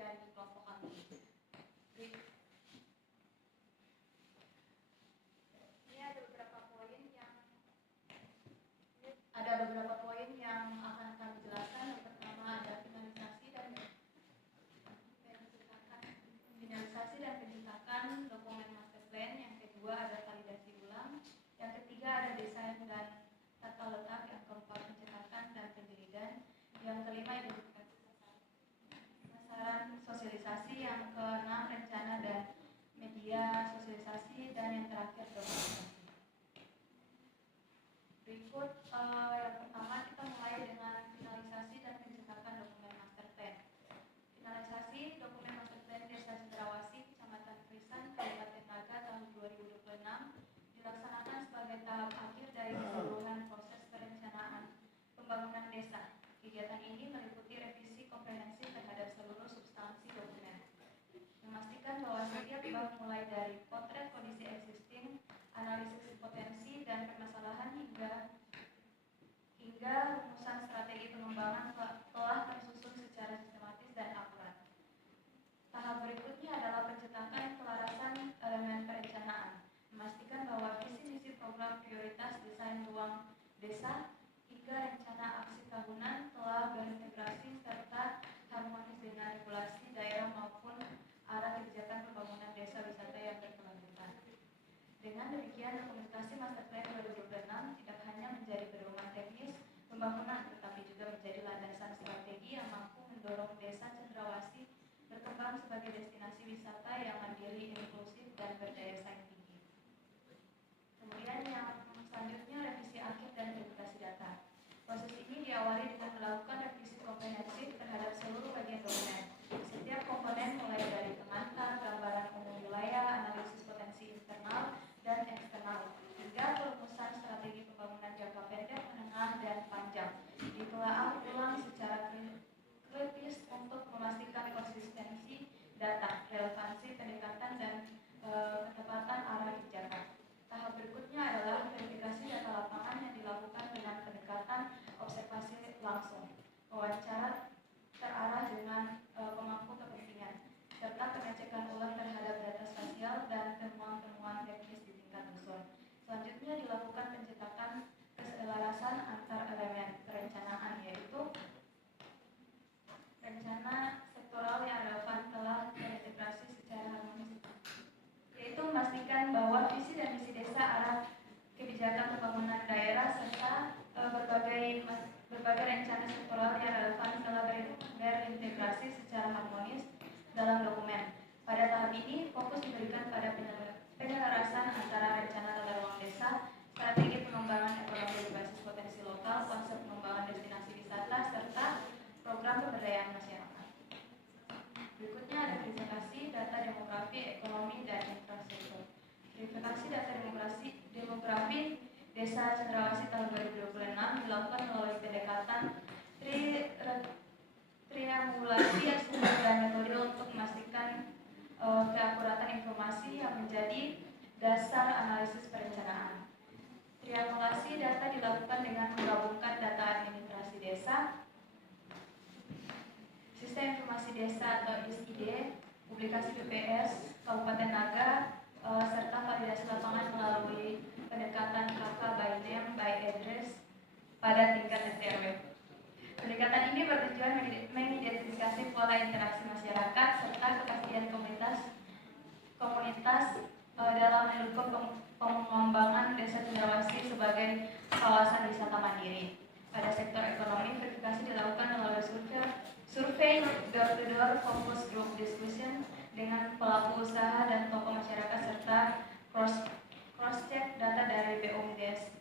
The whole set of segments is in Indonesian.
dari kelompok kami. Ini ada beberapa poin yang akan kami jelaskan. Yang pertama ada finalisasi dan pencetakan dokumen master plan. Yang kedua ada validasi ulang. Yang ketiga ada desain dan tata letak. Yang keempat pencetakan dan penjilidan. Yang kelima identifikasi sasaran sosialisasi. Yang keenam rencana dan media sosialisasi. Dan yang terakhir dokumentasi. Berikut yang pertama kita mulai dengan finalisasi dan pencetakan dokumen master plan. Finalisasi dokumen master plan Desa Cendrawasih, Kecamatan Krisan, Kabupaten Naga tahun 2026 dilaksanakan sebagai tahap akhir dari keseluruhan proses perencanaan pembangunan desa. Kegiatan ini meliputi revisi komprehensif terhadap seluruh substansi dokumen, memastikan bahwa setiap bab mulai dari potret kondisi existing, analisis potensi dan permasalahan hingga rumusan strategi pengembangan telah tersusun secara sistematis dan akurat. Tahap berikutnya adalah pencetakan kelarasan elemen perencanaan, memastikan bahwa visi-misi program prioritas desain ruang desa hingga rencana aksi tahunan telah berintegrasi serta harmonis dengan regulasi daerah maupun arah kebijakan pembangunan desa wisata yang berkelanjutan. Dengan demikian, dokumentasi Master Plan 2026 tidak hanya menjadi pedoman teknis pembangunan, tetapi juga menjadi landasan strategi yang mampu mendorong Desa Cendrawasih berkembang sebagai destinasi wisata yang mandiri, inklusif, dan berdaya saing tinggi. Kemudian yang selanjutnya revisi akhir dan verifikasi data. Proses ini diawali dengan melakukan revisi komprehensif terhadap seluruh bagian dokumen. Setiap komponen mulai dari pengantar, gambaran umum wilayah, analisis potensi internal dan eksternal, hingga perumusan strategi pembangunan jangka pendek, menengah, dan panjang ditelaah ulang secara kritis untuk memastikan konsistensi data, relevansi pendekatan, dan ketepatan arah kebijakan. Tahap berikutnya adalah verifikasi data lapangan yang dilakukan dengan pendekatan observasi langsung, wawancara terarah dengan pemangku kepentingan, serta pengecekan ulang terhadap data spasial dan temuan-temuan teknis di tingkat dusun. Selanjutnya dilakukan pencetakan keselarasan antar elemen perencanaan, yaitu rencana sektoral yang relevan telah terintegrasi secara harmonis, yaitu memastikan bahwa visi dan misi desa, arah kebijakan pembangunan daerah, serta berbagai rencana sektoral yang relevan telah berintegrasi secara harmonis dalam dokumen. Pada tahap ini, fokus diberikan pada penyelarasan antara rencana tata ruang desa, strategi pengembangan ekonomi berbasis potensi lokal, konsep pengembangan destinasi wisata, serta program pemberdayaan masyarakat. Berikutnya ada verifikasi data demografi, ekonomi, dan infrastruktur. Verifikasi data demografi Desa Cendrawasih tahun 2026 dilakukan melalui pendekatan triangulasi sumber dan metode untuk memastikan keakuratan informasi yang menjadi dasar analisis perencanaan. Triangulasi data dilakukan dengan menggabungkan data administrasi desa, Sistem Informasi Desa atau SID, publikasi BPS Kabupaten Naga, serta validasi lapangan melalui pendekatan KK by name by address pada tingkat RT/RW. Pendekatan ini bertujuan mengidentifikasi pola interaksi masyarakat serta kepastian komunitas dalam mendukung pengembangan Desa Cendrawasih sebagai kawasan wisata mandiri. Pada sektor ekonomi, verifikasi dilakukan melalui survei door-to-door focus group discussion dengan pelaku usaha dan tokoh masyarakat serta cross-check data dari BUMDes.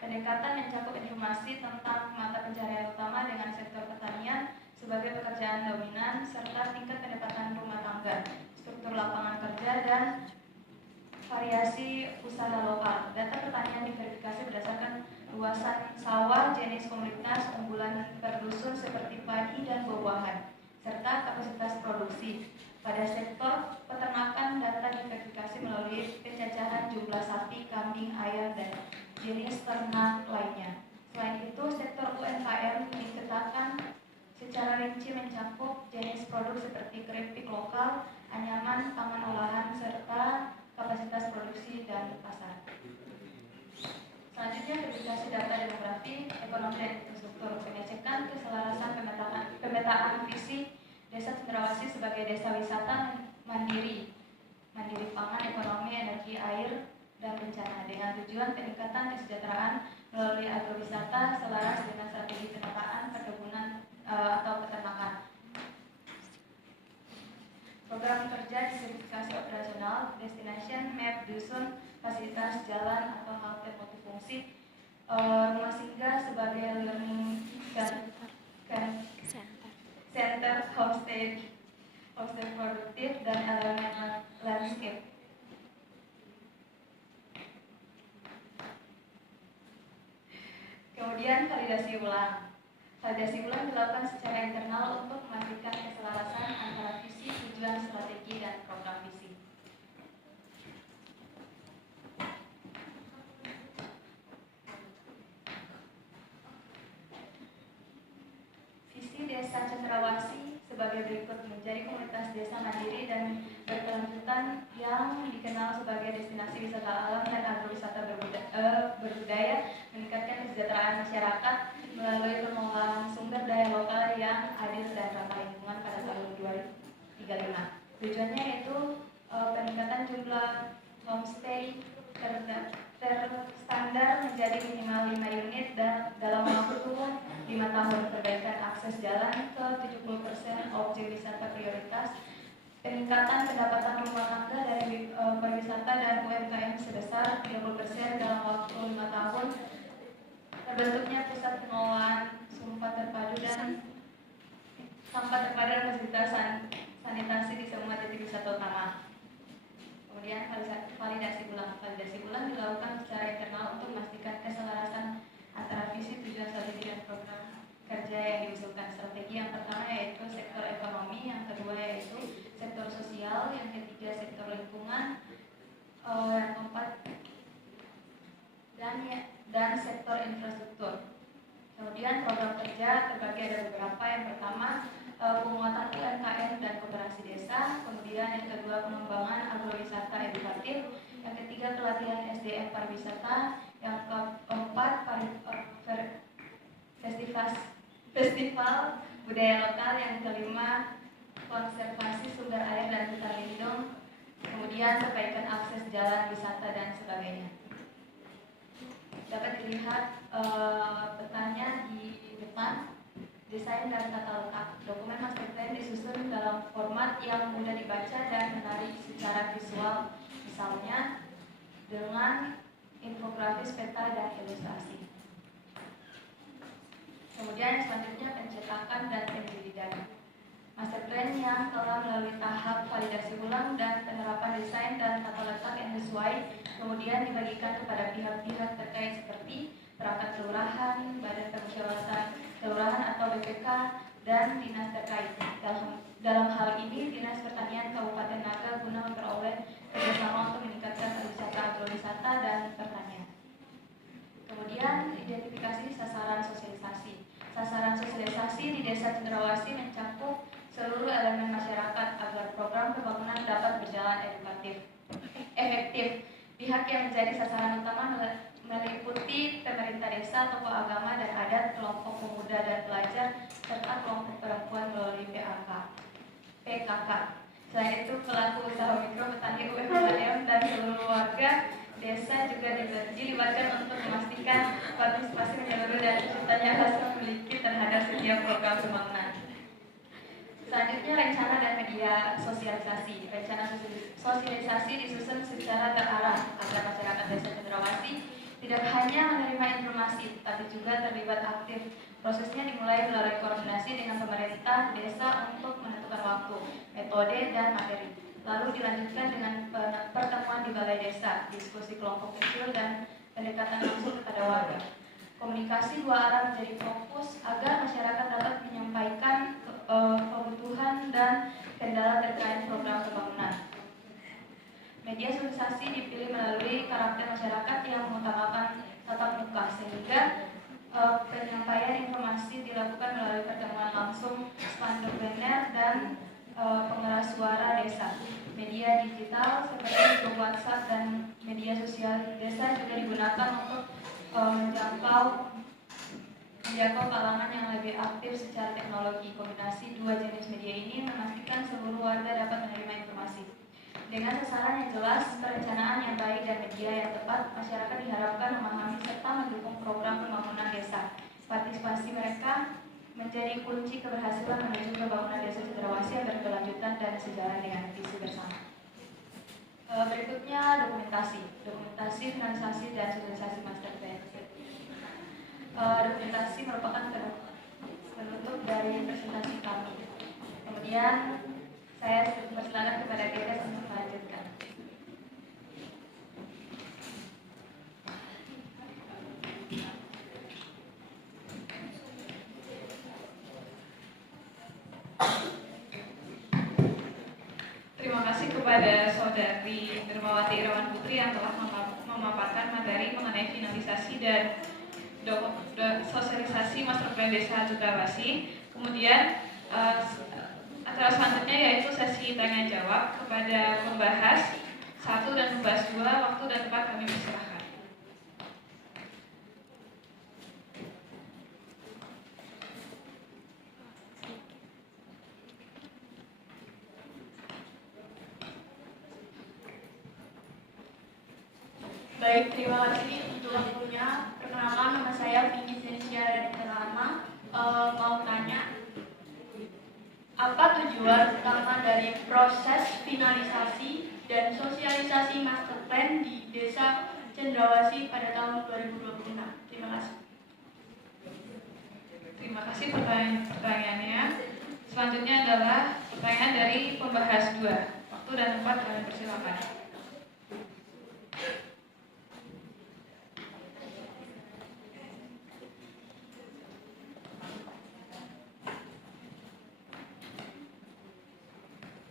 Pendekatan mencakup informasi tentang mata pencaharian utama dengan sektor pertanian sebagai pekerjaan dominan serta tingkat pendapatan rumah tangga, struktur lapangan kerja, dan variasi usaha lokal. Data pertanian diverifikasi berdasarkan luasan sawah, jenis komoditas unggulan per dusun seperti padi dan buah-buahan, serta kapasitas produksi. Pada sektor peternakan, data diverifikasi melalui pencacahan jumlah sapi, kambing, ayam, dan jenis ternak lainnya. Selain itu, sektor UMKM dipetakan secara rinci mencakup jenis produk seperti keripik lokal, anyaman, pangan olahan, serta kapasitas produksi dan pasar. Selanjutnya, verifikasi data demografi, ekonomi dan infrastruktur, pengecekan keselarasan pemetaan visi Desa Cendrawasih sebagai desa wisata mandiri pangan, ekonomi, energi, air, dan bencana dengan tujuan peningkatan kesejahteraan melalui agrowisata selaras dengan strategi penataan perkebunan atau peternakan. Program kerja diversifikasi operasional, destination, map, dusun, fasilitas, jalan atau halte multifungsi, rumah singgah sebagai learning center, homestay produktif, dan elemen landscape. Kemudian validasi ulang. Validasi ulang dilakukan secara internal untuk memastikan keselarasan antara visi, tujuan, strategi, dan program visi. Visi Desa Cendrawasih sebagai berikut: menjadi komunitas desa mandiri dan berkelanjutan yang dikenal sebagai destinasi wisata alam dan agrowisata berbudaya, meningkatkan kesejahteraan masyarakat melalui pengelolaan sumber daya lokal yang adil dan ramah lingkungan pada tahun 2035. Tujuannya yaitu peningkatan jumlah homestay terstandar menjadi minimal 5 unit dan dalam waktu 5 tahun, perbaikan akses jalan ke 70% objek wisata prioritas, peningkatan pendapatan rumah tangga dari pariwisata dan UMKM sebesar 30% dalam waktu 5 tahun, terbentuknya pusat pengelolaan sampah terpadu dan fasilitas sanitasi di semua titik wisata utama. Kemudian validasi ulang. Validasi ulang dilakukan secara internal untuk memastikan keselarasan antara visi, tujuan, strategi, dan program kerja yang diusulkan. Strategi yang pertama yaitu sektor ekonomi, yang kedua yaitu sektor sosial, yang ketiga sektor lingkungan, yang keempat dan sektor infrastruktur. Kemudian program kerja terbagi ada beberapa. Yang pertama, penguatan UMKM dan koperasi desa. Kemudian yang kedua, pengembangan agrowisata edukatif. Yang ketiga, pelatihan SDM pariwisata. Yang keempat, festival budaya lokal. Yang kelima, konservasi sumber air dan hutan lindung. Kemudian perbaikan akses jalan wisata dan sebagainya. Dapat dilihat petanya di depan. Desain dan tata letak. Dokumen master plan disusun dalam format yang mudah dibaca dan menarik secara visual, misalnya dengan infografis, peta, dan ilustrasi. Kemudian selanjutnya pencetakan dan penjilidan. Master plan yang telah melalui tahap validasi ulang dan penerapan desain dan tata letak yang sesuai, kemudian dibagikan kepada pihak-pihak terkait seperti perangkat kelurahan, badan permusyawaratan kelurahan atau BPK, dan dinas terkait. Dalam hal ini, Dinas Pertanian Kabupaten Naga guna memperoleh kerjasama untuk meningkatkan pariwisata, agrowisata, dan pertanian. Kemudian identifikasi sasaran sosialisasi. Sasaran sosialisasi di Desa Cendrawasih mencakup seluruh elemen masyarakat agar program pembangunan dapat berjalan efektif. Pihak yang menjadi sasaran utama meliputi pemerintah desa, tokoh agama dan adat, kelompok pemuda dan pelajar, serta kelompok perempuan melalui PKK. Selain itu, pelaku usaha mikro, petani, UMKM, dan seluruh warga desa juga dilibatkan untuk memastikan partisipasi menyeluruh dan terciptanya rasa memiliki terhadap setiap program pembangunan. Selanjutnya, rencana dan media sosialisasi. Rencana sosialisasi disusun secara terarah agar masyarakat Desa Cendrawasih tidak hanya menerima informasi, tapi juga terlibat aktif. Prosesnya dimulai melalui koordinasi dengan pemerintah desa untuk menentukan waktu, metode, dan materi. Lalu dilanjutkan dengan pertemuan di balai desa, diskusi kelompok kecil, dan pendekatan langsung kepada warga. Komunikasi dua arah menjadi fokus agar masyarakat dapat menyampaikan kebutuhan dan kendala terkait program pembangunan. Media sosialisasi dipilih melalui karakter masyarakat yang mengutamakan tatap muka, sehingga Penyampaian informasi dilakukan melalui pertemuan langsung, spanduk banner, dan pengeras suara desa. Media digital seperti grup WhatsApp dan media sosial desa juga digunakan untuk menjangkau kalangan yang lebih aktif secara teknologi. Kombinasi dua jenis media ini memastikan seluruh warga dapat menerima informasi. Dengan sasaran yang jelas, perencanaan yang baik, dan media yang tepat, masyarakat diharapkan memahami serta mendukung program pembangunan desa. Partisipasi mereka menjadi kunci keberhasilan menuju pembangunan desa Cendrawasih yang berkelanjutan dan sejalan dengan visi bersama. Berikutnya dokumentasi finalisasi dan sosialisasi master plan. Dokumentasi merupakan penutup dari presentasi kami. Kemudian saya persilakan kepada Gedes untuk melanjutkan. Terima kasih kepada Saudari Dermawati Irawan Putri yang telah memaparkan materi mengenai finalisasi dan sosialisasi Master Plan Desa Cendrawasih. Kemudian acara selanjutnya yaitu sesi tanya jawab kepada pembahas 1 dan pembahas 2. Waktu dan tempat kami persilahkan. Baik, terima kasih untuk waktunya. Perkenalkan, nama saya Vicky Zensia dari Terlama. Mau tanya, apa tujuan utama dari proses finalisasi dan sosialisasi master plan di Desa Cendrawasih pada tahun 2026? Terima kasih. Terima kasih pertanyaannya. Selanjutnya adalah pertanyaan dari pembahas 2. Waktu dan tempat kami persilakan.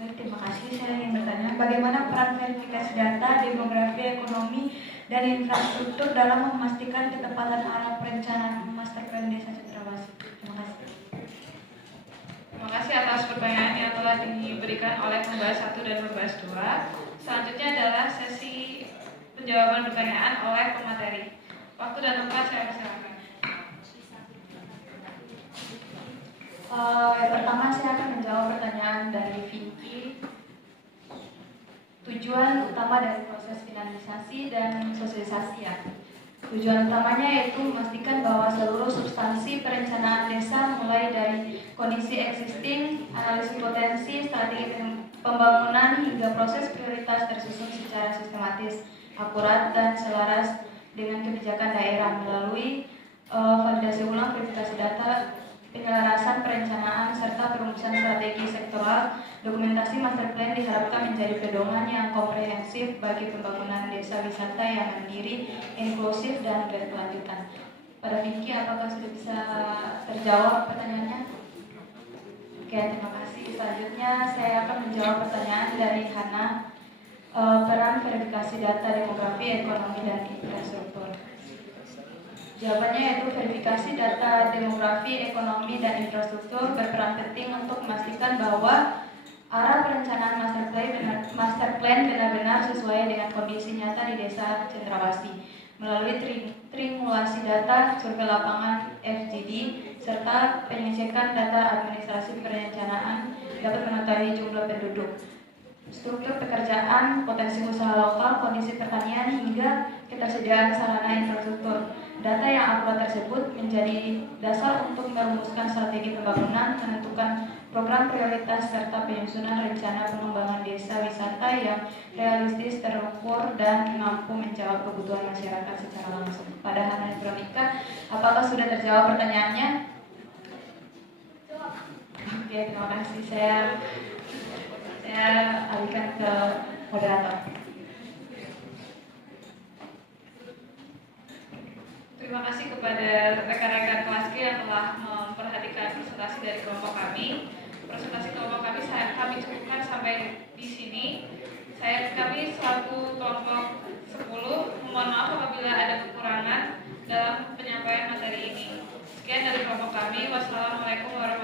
Terima kasih. Saya ingin bertanya, bagaimana peran verifikasi data, demografi, ekonomi, dan infrastruktur dalam memastikan ketepatan arah perencanaan Master Plan Desa Cendrawasih? Terima kasih. Terima kasih atas pertanyaan yang telah diberikan oleh pembahas 1 dan pembahas 2. Selanjutnya adalah sesi penjawaban pertanyaan oleh pemateri. Waktu dan tempat saya persilakan. Yang pertama saya akan menjawab pertanyaan dari Vicky. Tujuan utama dari proses finalisasi dan sosialisasi ya. Tujuan utamanya yaitu memastikan bahwa seluruh substansi perencanaan desa mulai dari kondisi existing, analisis potensi, strategi pembangunan hingga proses prioritas tersusun secara sistematis, akurat, dan selaras dengan kebijakan daerah melalui validasi ulang, verifikasi data, penyelarasan perencanaan, serta perumusan strategi sektoral. Dokumentasi master plan diharapkan menjadi pedoman yang komprehensif bagi pembangunan desa wisata yang mandiri, inklusif, dan berkelanjutan. Pada Vicky, apakah sudah bisa terjawab pertanyaannya? Oke, terima kasih. Selanjutnya saya akan menjawab pertanyaan dari Hana, peran verifikasi data, demografi, ekonomi, dan infrastruktur. Jawabannya yaitu verifikasi data, demografi, ekonomi, dan infrastruktur berperan penting untuk memastikan bahwa arah perencanaan master plan benar-benar sesuai dengan kondisi nyata di Desa Cendrawasih. Melalui triangulasi data, survei lapangan FGD, serta pengecekan data administrasi perencanaan dapat mengetahui jumlah penduduk, struktur pekerjaan, potensi usaha lokal, kondisi pertanian, hingga ketersediaan sarana infrastruktur. Data yang akurat tersebut menjadi dasar untuk merumuskan strategi pembangunan, menentukan program prioritas, serta penyusunan rencana pengembangan desa wisata yang realistis, terukur, dan mampu menjawab kebutuhan masyarakat secara langsung. Pada Hana Veronica, apakah sudah terjawab pertanyaannya? Oke, terima kasih. Saya alihkan ke moderator. Terima kasih kepada rekan-rekan kelas G yang telah memperhatikan presentasi dari kelompok kami. Presentasi kelompok kami cukupkan sampai di sini. Kami selaku kelompok 10 mohon maaf apabila ada kekurangan dalam penyampaian materi ini. kami. Wassalamualaikum warahmatullahi wabarakatuh.